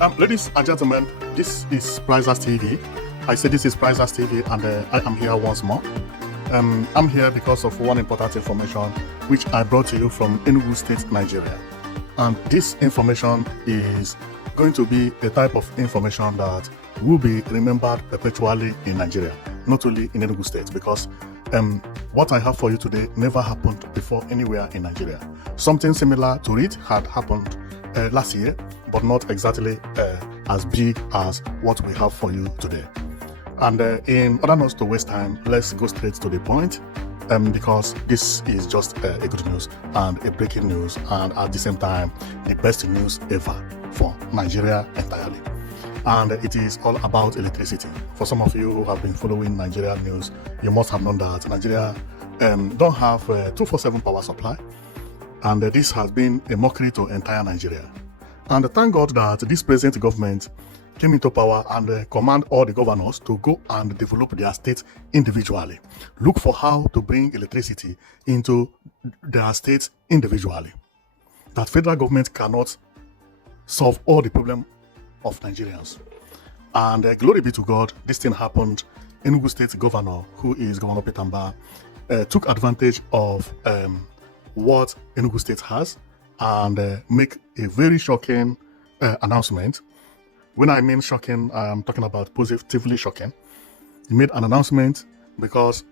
Ladies and gentlemen, this is Prizers TV. I say this is Prizers TV, and I am here once more. I'm here because of one important information which I brought to you from Enugu State, Nigeria. And this information is going to be a type of information that will be remembered perpetually in Nigeria, not only in Enugu State, because what I have for you today never happened before anywhere in Nigeria. Something similar to it had happened last year, but not exactly as big as what we have for you today. And in order not to waste time, let's go straight to the point, because this is just a good news and a breaking news, and at the same time, the best news ever for Nigeria entirely. And it is all about electricity. For some of you who have been following Nigeria news, you must have known that Nigeria don't have 24/7 power supply, and this has been a mockery to entire Nigeria. And thank God that this present government came into power and command all the governors to go and develop their states individually. Look for how to bring electricity into their states individually. That federal government cannot solve all the problem of Nigerians. And glory be to God, this thing happened. Enugu State governor, who is Governor Mbah, took advantage of what Enugu State has and make a very shocking announcement. When I mean shocking, I'm talking about positively shocking. He made an announcement because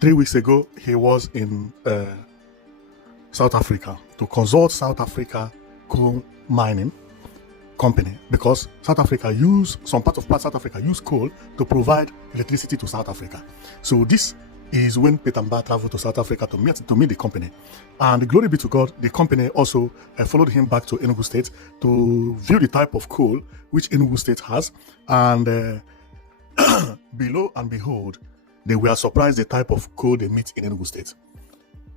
3 weeks ago he was in South Africa to consult South Africa coal mining company, because South Africa some part of South Africa use coal to provide electricity to South Africa. So this is when Mbah traveled to South Africa to meet the company. And glory be to God, the company also followed him back to Enugu State to view the type of coal which Enugu State has. And below and behold, they were surprised the type of coal they meet in Enugu State.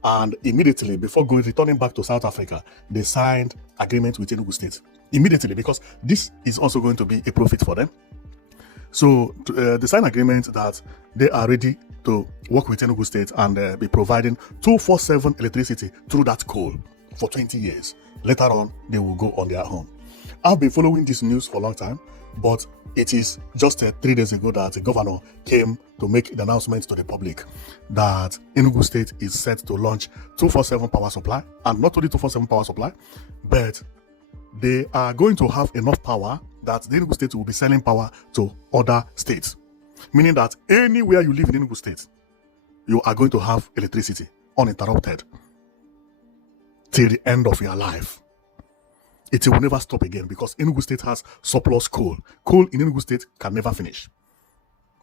And immediately, before returning back to South Africa, they signed agreement with Enugu State. Immediately, because this is also going to be a profit for them. So they signed agreement that they are ready to work with Enugu State and be providing 24/7 electricity through that coal for 20 years. Later on, they will go on their own. I've been following this news for a long time, but it is just 3 days ago that the governor came to make the announcement to the public that Enugu State is set to launch 24/7 power supply, and not only 24/7 power supply, but they are going to have enough power that the Enugu State will be selling power to other states. Meaning that anywhere you live in Enugu State, you are going to have electricity uninterrupted till the end of your life. It will never stop again, because Enugu State has surplus coal. Coal in Enugu State can never finish.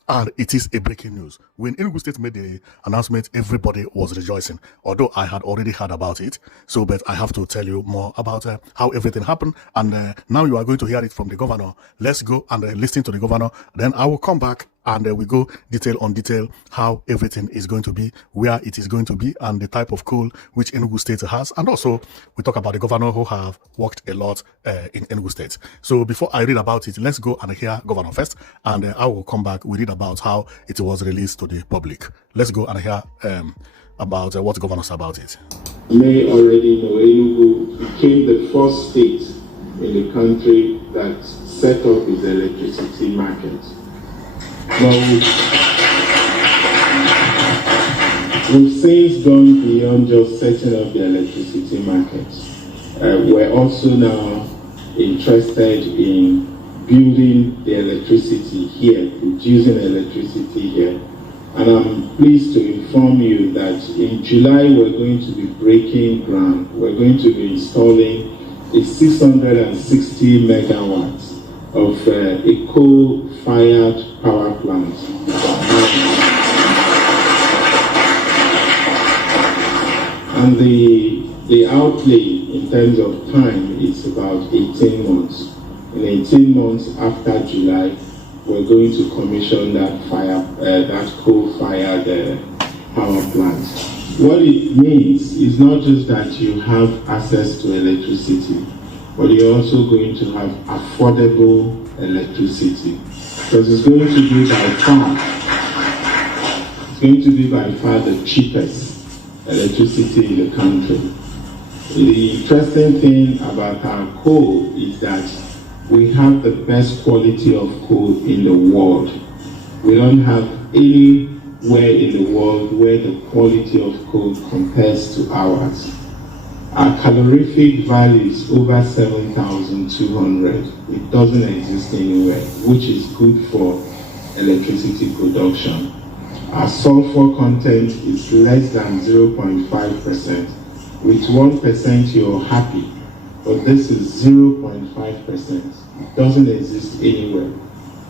And it is a breaking news. When Enugu State made the announcement, everybody was rejoicing, although I had already heard about it. So, but I have to tell you more about how everything happened. And now you are going to hear it from the governor. Let's go and listen to the governor. Then I will come back and we go detail on detail how everything is going to be, where it is going to be, and the type of coal which Enugu State has. And also, we talk about the governor who have worked a lot in Enugu State. So before I read about it, let's go and hear governor first, and I will come back. We read about how it was released to the public. Let's go and hear about what the governor said about it. You may already know Enugu became the first state in the country that set up its electricity market. But we've since gone beyond just setting up the electricity market. We're also now interested in building the electricity here, producing electricity here. And I'm pleased to inform you that in July we're going to be breaking ground. We're going to be installing a 660 megawatts of a coal-fired power plant. And the outlay in terms of time is about 18 months. In 18 months after July, we're going to commission that coal-fired power plant. What it means is not just that you have access to electricity, but you're also going to have affordable electricity. Because it's going to be by far the cheapest electricity in the country. The interesting thing about our coal is that we have the best quality of coal in the world. We don't have anywhere in the world where the quality of coal compares to ours. Our calorific value is over 7,200. It doesn't exist anywhere, which is good for electricity production. Our sulfur content is less than 0.5%. With 1% you're happy, but this is 0.5%. It doesn't exist anywhere,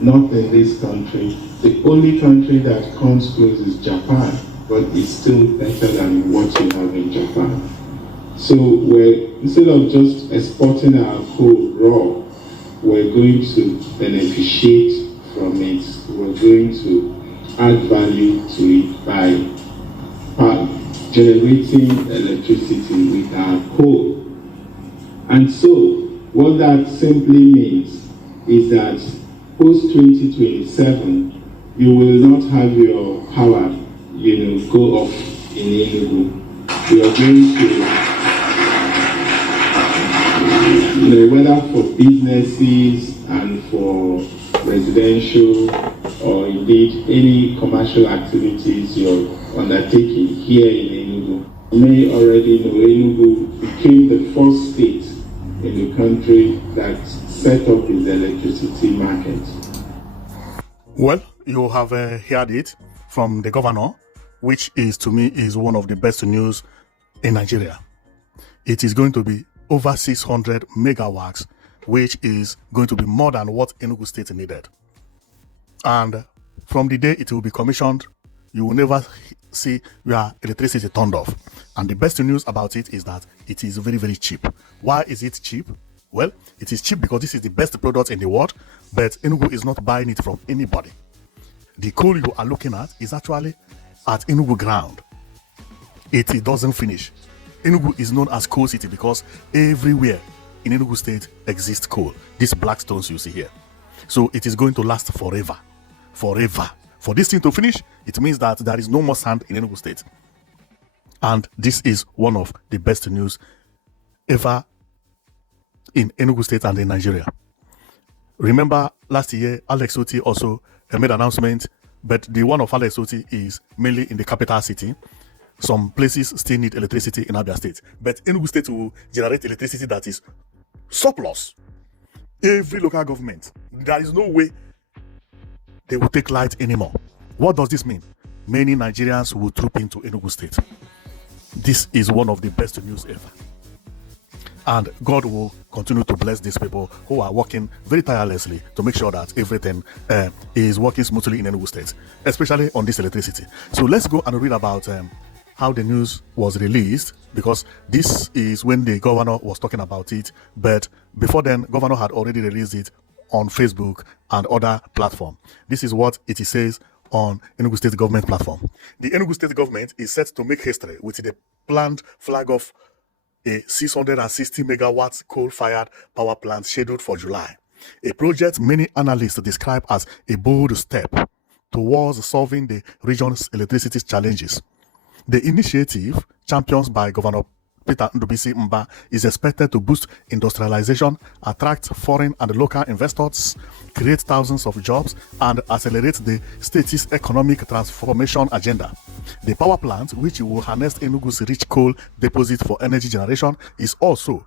not in this country. The only country that comes close is Japan, but it's still better than what you have in Japan. So instead of just exporting our coal raw, we're going to beneficiate from it. We're going to add value to it by generating electricity with our coal. And so, what that simply means is that post-2027, you will not have your power, go off in Enugu. You are going to whether for businesses and for residential or indeed any commercial activities you're undertaking here in Enugu. You may already know Enugu became the first state in the country that set up its electricity market. Well, you have heard it from the governor, which is to me is one of the best news in Nigeria. It is going to be over 600 megawatts, which is going to be more than what Enugu State needed. And from the day it will be commissioned, you will never see your electricity turned off. And the best news about it is that it is very, very cheap. Why is it cheap? Well, it is cheap because this is the best product in the world, but Enugu is not buying it from anybody. The coal you are looking at is actually at Enugu ground. It doesn't finish. Enugu is known as Coal City because everywhere in Enugu State exists coal. These black stones you see here. So it is going to last forever. Forever. For this thing to finish, it means that there is no more sand in Enugu State. And this is one of the best news ever in Enugu State and in Nigeria. Remember last year, Alex Oti also made an announcement, but the one of Alex Oti is mainly in the capital city. Some places still need electricity in Abia State, but Enugu State will generate electricity that is surplus. Every local government, there is no way they will take light anymore. What does this mean? Many Nigerians will troop into Enugu State. This is one of the best news ever. And God will continue to bless these people who are working very tirelessly to make sure that everything is working smoothly in Enugu State, especially on this electricity. So let's go and read about how the news was released, because this is when the governor was talking about it. But before then, governor had already released it on Facebook and other platforms. This is what it says on Enugu State government platform. The Enugu State government is set to make history with the planned flag off a 660 megawatts coal-fired power plant scheduled for July. A project many analysts describe as a bold step towards solving the region's electricity challenges. The initiative, championed by Governor Peter Ndubisi Mbah, is expected to boost industrialization, attract foreign and local investors, create thousands of jobs, and accelerate the state's economic transformation agenda. The power plant, which will harness Enugu's rich coal deposit for energy generation, is also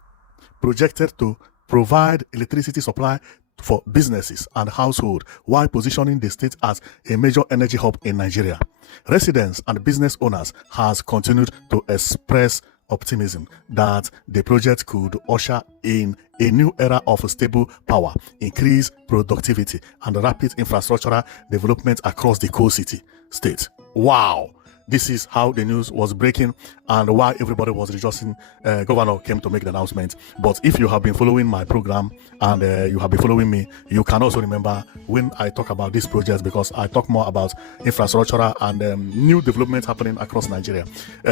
projected to provide electricity supply for businesses and households while positioning the state as a major energy hub in Nigeria. Residents and business owners has continued to express optimism that the project could usher in a new era of stable power, increased productivity, and rapid infrastructural development across the Coal City state. Wow! This is how the news was breaking and why everybody was rejoicing. Governor came to make the announcement. But if you have been following my program and you have been following me, you can also remember when I talk about this project, because I talk more about infrastructure and new developments happening across Nigeria.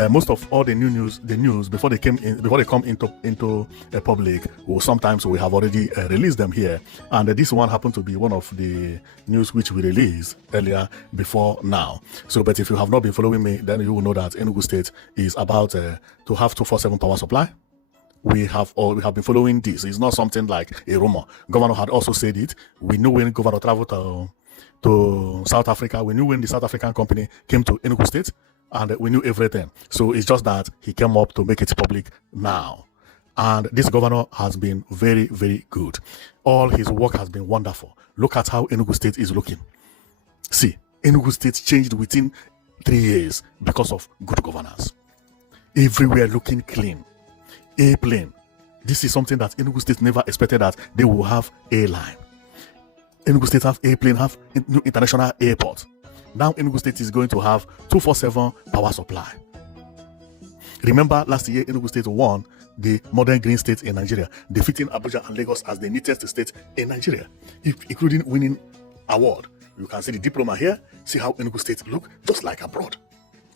Most of all the news before they come into public, or sometimes we have already released them here. And this one happened to be one of the news which we released earlier before now. So, but if you have not been following me, then you will know that Enugu State is about to have 24/7 power supply, we have been following this. It's not something like a rumor. Governor had also said it. We knew when Governor traveled to South Africa. We knew when the South African company came to Enugu State, and we knew everything. So it's just that he came up to make it public now. And this governor has been very, very good. All his work has been wonderful. Look at how Enugu State is looking. See, Enugu State changed within 3 years because of good governance. Everywhere looking clean. Airplane. This is something that Enugu State never expected, that they will have airline. Enugu State have airplane, have new international airport. Now Enugu State is going to have 24/7 power supply. Remember last year Enugu State won the modern green state in Nigeria, defeating Abuja and Lagos as the neatest state in Nigeria, including winning award. You can see the diploma here. See how Enugu State look, just like abroad.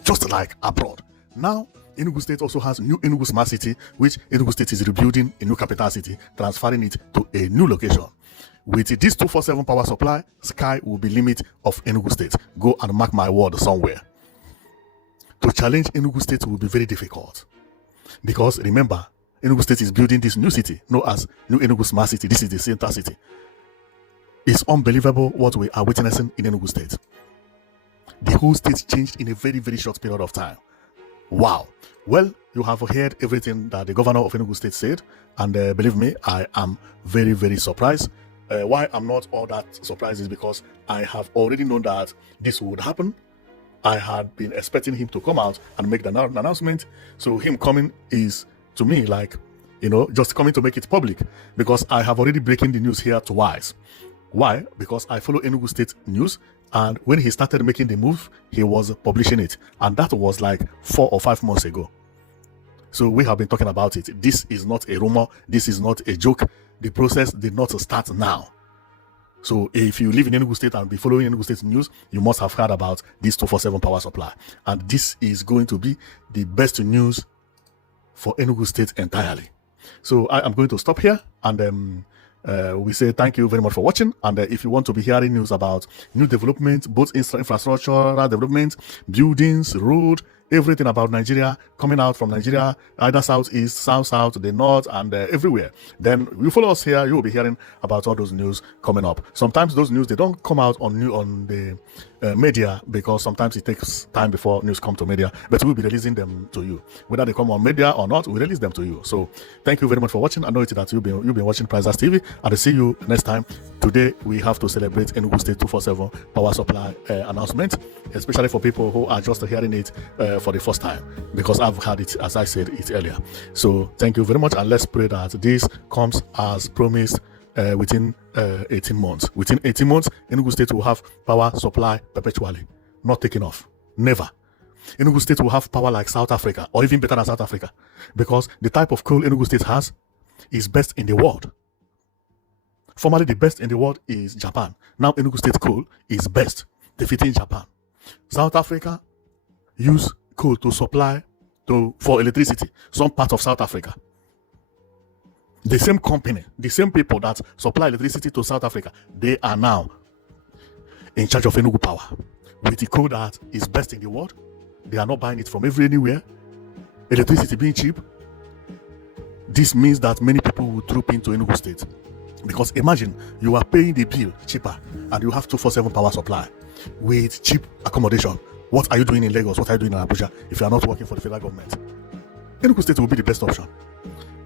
Just like abroad. Now, Enugu State also has new Enugu Smart City, which Enugu State is rebuilding a new capital city, transferring it to a new location. With this 24/7 power supply, sky will be limit of Enugu State. Go and mark my word somewhere. To challenge Enugu State will be very difficult. Because remember, Enugu State is building this new city, known as New Enugu Smart City. This is the center city. It's unbelievable what we are witnessing in Enugu State. The whole state changed in a very, very short period of time. Wow. Well, you have heard everything that the governor of Enugu State said, and believe me, I am very, very surprised. Why I'm not all that surprised is because I have already known that this would happen. I had been expecting him to come out and make the announcement. So him coming is, to me, like, just coming to make it public, because I have already breaking the news here twice. Why? Because I follow Enugu State news, and when he started making the move, he was publishing it, and that was like 4 or 5 months ago. So we have been talking about it. This is not a rumor. This is not a joke. The process did not start now. So if you live in Enugu State and be following Enugu State news, you must have heard about this 24/7 power supply. And this is going to be the best news for Enugu State entirely. So I am going to stop here, and we say thank you very much for watching. And if you want to be hearing news about new development, both infrastructural development, buildings, road, everything about Nigeria, coming out from Nigeria, either southeast, south, the north, and everywhere, then you follow us here. You will be hearing about all those news coming up. Sometimes those news, they don't come out on the media, because sometimes it takes time before news come to media, but we'll be releasing them to you. Whether they come on media or not, we release them to you. So thank you very much for watching. I know that you've been watching Prizers TV, and I'll see you next time. Today we have to celebrate Enugu State 24/7 power supply announcement, especially for people who are just hearing it for the first time, because I've had it, as I said it earlier. So thank you very much, and let's pray that this comes as promised within 18 months. Within 18 months, Enugu State will have power supply perpetually, not taking off. Never. Enugu State will have power like South Africa, or even better than South Africa, because the type of coal Enugu State has is best in the world. Formerly, the best in the world is Japan. Now, Enugu State coal is best, defeating Japan. South Africa use coal to supply for electricity some part of South Africa. The same company, the same people that supply electricity to South Africa, they are now in charge of Enugu Power. With the coal that is best in the world, they are not buying it from anywhere. Electricity being cheap. This means that many people will troop into Enugu State. Because imagine, you are paying the bill cheaper, and you have 24/7 power supply with cheap accommodation. What are you doing in Lagos? What are you doing in Abuja if you are not working for the federal government? Enugu State will be the best option.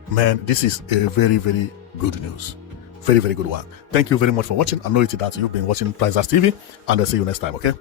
Man, this is a very, very good news. Very, very good one. Thank you very much for watching. I know it that you've been watching Prizers TV, and I'll see you next time, okay?